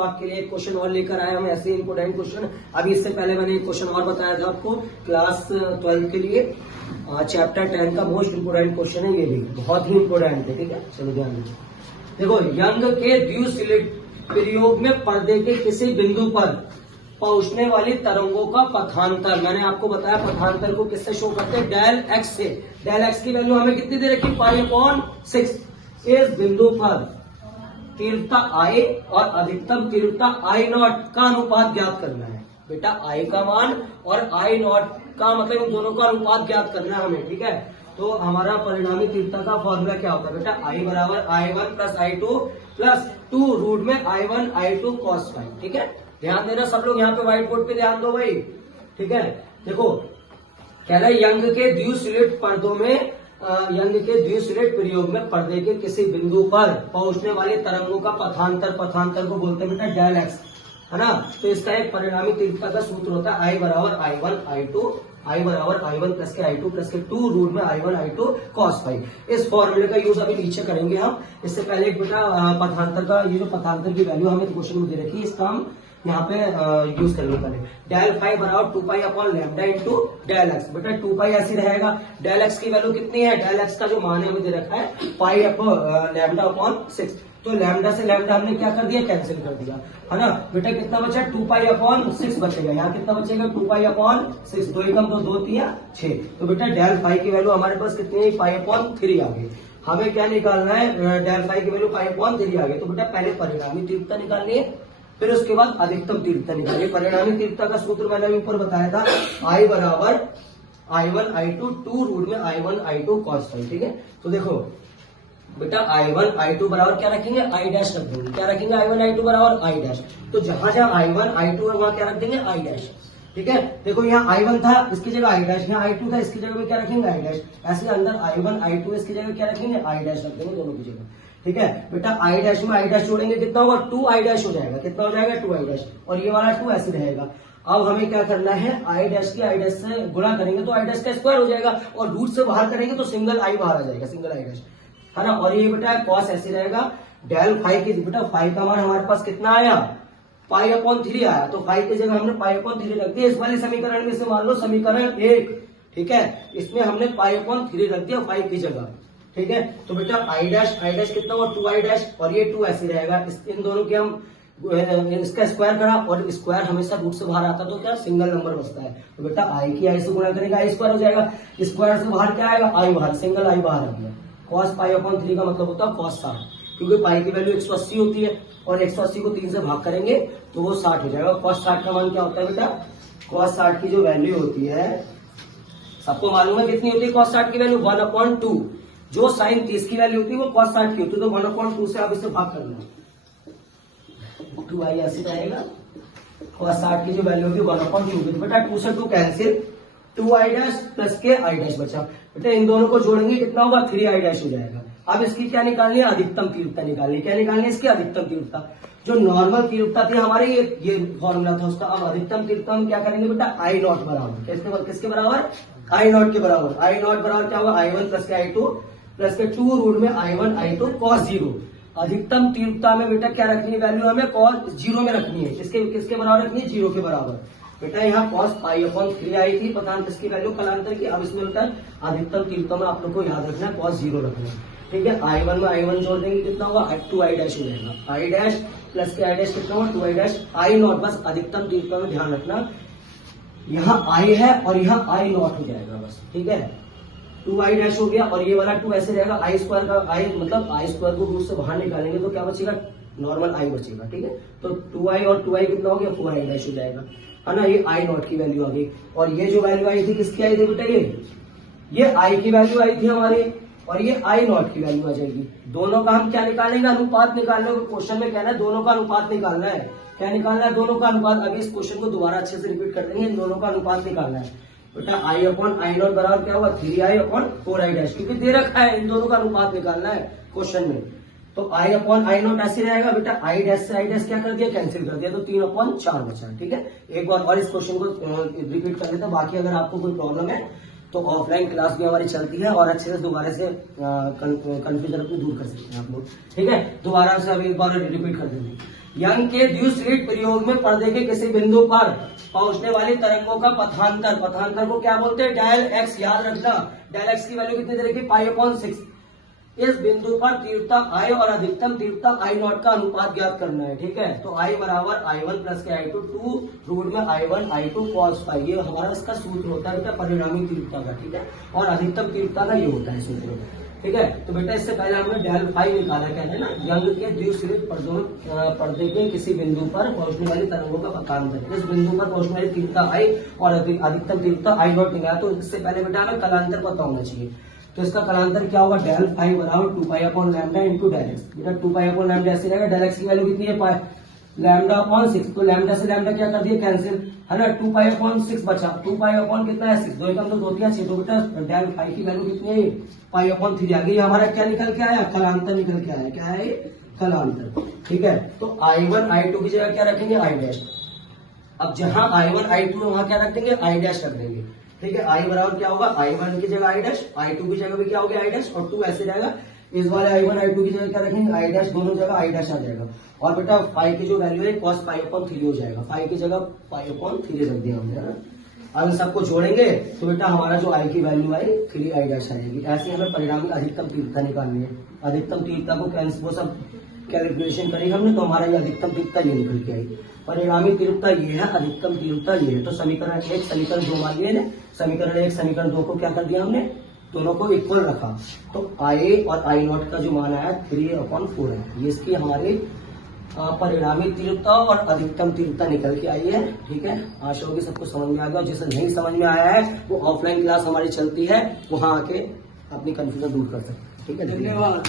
दोस्तों आपके लिए एक क्वेश्चन और लेकर आए हम, ऐसे इंपोर्टेंट क्वेश्चन। अभी इससे पहले मैंने एक क्वेश्चन और बताया था आपको क्लास 12 के लिए, चैप्टर 10 का मोस्ट इंपोर्टेंट क्वेश्चन है, ये भी बहुत ही इंपोर्टेंट है। ठीक है, चलो ध्यान दीजिए। देखो, यंग के द्विसलिट प्रयोग में पर्दे के किसी बिंदु पर पहुंचने वाली तरंगों का पथांतर, मैंने आपको बताया पथांतर को किससे शो करते हैं, डेल एक्स से। डेल एक्स की वैल्यू हमें कितनी दे रखी, π/6। इस बिंदु पर तीव्रता आई और अधिकतम तीव्रता I0 का अनुपात ज्ञात करना है। बेटा I का मान और I0 का मतलब इन दोनों का अनुपात ज्ञात करना है हमें। ठीक है, तो हमारा परिणामी तीव्रता का फॉर्मूला क्या होता है बेटा, I बराबर I1 plus I2 plus 2 root में I1 I2 cos फाई। ठीक है, ध्यान देना सब लोग, यहाँ पे व्हाइट बोर्ड पे ध्यान दो भाई। ठीक है, देखो कह रहा है यंग के द्विसलिट पर्दों में यंग के द्विसलिट प्रयोग में पर्दे के किसी बिंदु पर पहुंचने वाली तरंगों का पथांतर, पथांतर को बोलते हैं बेटा डेल एक्स, है ना। तो इसका एक परिणामी तीव्रता का सूत्र होता है I बराबर I1 I2, I बराबर I1 प्लस के I2 प्लस के 2 रूट में I1 I2 cos फाई। इस फॉर्मूले का यूज अभी नीचे करेंगे हम। इससे पहले एक बेटा पथांतर का, ये जो पथांतर की वैल्यू हमें क्वेश्चन में दे रखी है, इसका हम यहाँ पे यूज करेंगे पहले। डेल फाई बराबर 2 upon lambda into del x. बेटा 2 ऐसे रहेगा, डेल एक्स की वैल्यू कितनी है, डेल एक्स का जो मान है हमें दे रखा है पाई अपॉन लैम्डा अपॉन 6। तो लैम्डा से लैम्डा हमने क्या कर दिया, कैंसिल कर दिया, है ना। बेटा कितना बचा, 2 अपॉन 6 बचेगा। यहाँ कितना बचेगा, 2 अपॉन 6, 2 एकम 2, 2 3 6। तो बेटा डेल फाई की वैल्यू हमारे पास कितनी है, π/3 आ गई। हमें क्या निकालना है, डेल फाई की वैल्यू π/3 आ गई। तो बेटा पहले परिणामी तीव्रता निकालनी है, फिर उसके बाद अधिकतम तीव्रता निकालिए। परिणामी तीव्रता का सूत्र मैंने अभी ऊपर बताया था, I बराबर I1 I2 2 रूट में I1 I2 cos फाई। ठीक है, तो देखो बेटा I1 I2 बराबर क्या रखेंगे, I डैश रख देंगे। क्या रखेंगे, I1 I2 बराबर I डैश। तो जहां जहां I1 I2 है वहां क्या रख देंगे, I डैश। ठीक है, देखो यहाँ I1 था, इसकी जगह I डैश, यहाँ I2 था, इसकी जगह में क्या रखेंगे, I डैश। ऐसे अंदर I1 I2 इसकी जगह क्या रखेंगे, I डैश रख देंगे दोनों की जगह। ठीक है बेटा, I डैश में I डैश जोड़ेंगे कितना होगा, 2I डैश हो जाएगा। कितना हो जाएगा, 2I डैश, और ये वाला 2 ऐसे रहेगा। अब हमें क्या करना है, I डैश की I डैश से गुणा करेंगे तो I डैश का स्क्वायर हो जाएगा, और रूट से बाहर करेंगे तो सिंगल I बाहर आ जाएगा, सिंगल I डैश, है ना। और ये बेटा कॉस ऐसे रहेगा। डेल फाई की बेटा फाई का मान हमारे पास कितना आया, π/3 आया। तो फाई की जगह हमने π/3 रख दिया। इस वाले समीकरण में से मान लो समीकरण 1, ठीक है, इसमें हमने π/3 रख दिया फाई की जगह। ठीक है, तो बेटा I डैश कितना हुआ, 2I डैश, और ये 2 ऐसे रहेगा। इन दोनों के हम इसका स्क्वायर करा, और स्क्वायर हमेशा रूट से बाहर आता तो क्या सिंगल नंबर बचता है। तो बेटा I की I से गुणा करेंगे, I स्क्वायर हो जाएगा। स्क्वायर से बाहर क्या आएगा, I बाहर, सिंगल I बाहर आ गया। cos π/3 का मतलब होता है cos 60, क्योंकि पाई की वैल्यू 180 होती है, और 180 को 3 से भाग करेंगे तो वो 60 हो जाएगा। cos 60 का मान क्या होता है बेटा, cos 60 की जो वैल्यू होती है, सबको मालूम है कितनी होती है cos 60 की वैल्यू, 1/2। जो साइन 30 की वैल्यू होती है वो cos 60 की होती है, तो 1/2 से आप इसे भाग करना, 2I ऐसे रहेगा। cos 60 की जो वैल्यू होगी 1/2 की। बेटा 2 से 2 कैंसिल, 2I डैश प्लस के I डैश बचा। बेटा इन दोनों को जोड़ेंगे कितना होगा, 3I डैश हो जाएगा। अब इसकी क्या निकालनी है, अधिकतम तीव्रता निकालनी है। क्या निकालनी है, इसकी अधिकतम तीव्रता। जो नॉर्मल तीव्रता थी हमारी, ये फॉर्मूला था उसका। अब अधिकतम तीव्रता हम क्या करेंगे बेटा, I0 बराबर, किसके बराबर, I0 के बराबर। I0 बराबर क्या होगा, I1 प्लस के I2 प्लस के 2 रूट में I1 I2 cos 0। अधिकतम तीव्रता में बेटा क्या रखनी है वैल्यू, हमें cos 0 में रखनी है। किसके बराबर रखनी है, 0 के बराबर। बेटा यहाँ cos π/3 आई थी पथांतर की वैल्यू कालांतर की। अब इसमें बेटा अधिकतम तीव्रता में आप लोग को याद रखना है cos 0 रखना है। ठीक है, I1 में I1 जोड़ देंगे कितना होगा, 2I डैश हो जाएगा। I डैश प्लस के I डैश कितना होगा, 2I डैश। I0 बस अधिकतम तीव्रता में ध्यान रखना, यहाँ I है और यहाँ I0 हो जाएगा बस। ठीक है, 2I डैश हो गया, और ये वाला 2 ऐसे रहेगा। I स्क्वायर का I मतलब I स्क्वायर को रूट से बाहर निकालेंगे तो क्या बचेगा, नॉर्मल I बचेगा। ठीक है, तो 2I और 2I कितना हो गया, 4I डैश हो जाएगा, है ना। ये I0 की वैल्यू आ गई, और ये जो वैल्यू आई थी किसकी आई थी बेटा, ये I की वैल्यू आई थी हमारी, और ये I0 की वैल्यू आ जाएगी। दोनों का हम क्या निकालेंगे, अनुपात निकालने को क्वेश्चन में कहना है, दोनों का अनुपात निकालना है। क्या निकालना है, दोनों का अनुपात। अभी इस क्वेश्चन को दोबारा अच्छे से रिपीट कर देंगे, इन दोनों का अनुपात निकालना है। बेटा I/I0 बराबर क्या हुआ, 3I/4I डैश, क्योंकि दे रखा है, इन दोनों का अनुपात निकालना है क्वेश्चन में। तो I/I0 ऐसे रहेगा। बेटा I डैश से I डैश क्या कर दिया, कैंसिल कर दिया, तो 3/4 बचा। ठीक है, एक बार और इस क्वेश्चन को रिपीट कर लेते हैं। बाकी अगर आपको कोई प्रॉब्लम है तो ऑफलाइन क्लास भी हमारी चलती है, और अच्छे से दोबारा से कंफ्यूजन अपनी दूर कर सकते हैं आप लोग। ठीक है, दोबारा से अभी एक बार रिपीट कर देंगे। यंग के द्विस्लिट प्रयोग में पर्दे के किसी बिंदु पर पहुंचने वाली तरंगों का पथांतर, पथांतर को क्या बोलते हैं? Del x. याद रखना, डेल एक्स की वैल्यू कितनी दे रखी? π/6। इस बिंदु पर तीव्रता आई और अधिकतम तीव्रता आई नॉट का अनुपात ज्ञात करना है। ठीक है, तो आई बराबर I1 प्लस के I2 2 रूट में I1 I2 cos फाई, ये हमारा इसका सूत्र होता है बेटा परिणामी तीव्रता का। ठीक है, और अधिकतम तीव्रता का ये होता है सूत्र। ठीक है, तो बेटा इससे पहले हमने डेल फाई निकाला, क्या है ना, यंग के द्विस्लिट पर्दे के किसी बिंदु पर पहुंचने वाली तरंगों का पथांतर। इस बिंदु पर पहुंचने वाली तीव्रता आई और अधिकतम तीव्रता आई नॉट निकाला, तो इससे पहले बेटा हमें कलांतर पता होना चाहिए। तो इसका कलांतर क्या होगा? डेल फाई बराबर 2π/λ इंटू डेल एक्स। बेटा 2π/λ ऐसे रहेगा, डेल एक्स की वैल्यू कितनी है? λ/6। तो लैम्डा से लैम्डा क्या कर दिया? कैंसिल, है ना। 2π/6 बचा, 2π कितना है? 6। 2 एकम तो 2 3 6। तो बेटा डेल फाई की वैल्यू कितनी है? π/3 आ गई। हमारा क्या निकल के आया? कलांतर निकल के आया। क्या है? कलांतर। ठीक है, तो I1 I2 की जगह क्या रखेंगे? I dash. अब जहां I1 I2 वहां क्या रख देंगे? I डैश रख देंगे। ठीक है, I बराबर क्या होगा? I1 की जगह I डैश, I2 की जगह भी क्या हो गया? I डैश, और 2 ऐसे रहेगा। इस वाले I1 I2 की जगह क्या रखेंगे? I डैश, दोनों जगह I डैश आ जाएगा। और बेटा फाई की जो वैल्यू है cos π/3 हो जाएगा। फाई की जगह π/3 रख दिया हमने, है ना। अब इन सबको जोड़ेंगे तो बेटा हमारा जो I की वैल्यू आई 3I डैश आएगी। ऐसे हमें परिणामी अधिकतम तीव्रता निकालनी है। अधिकतम तीव्रता को वो सब कैलकुलेशन करेंगे हमने, तो हमारा ये अधिकतम तीव्रता ये निकल के आई। परिणामी तीव्रता ये है, अधिकतम तीव्रता ये है। तो समीकरण 1 समीकरण 2 मान लिए, समीकरण 1 समीकरण 2 को क्या कर दिया हमने? दोनों को इक्वल रखा। तो I और I नॉट का जो मान आया 3/4 है। ये इसकी हमारी परिणामी तीव्रता और अधिकतम तीव्रता निकल के आई है। ठीक है, आशा होगी सबको समझ में आ गया। जिसे नहीं समझ में आया है वो ऑफलाइन क्लास हमारी चलती है, वहां आके अपनी कंफ्यूजन दूर कर सकते हैं। ठीक है, धन्यवाद।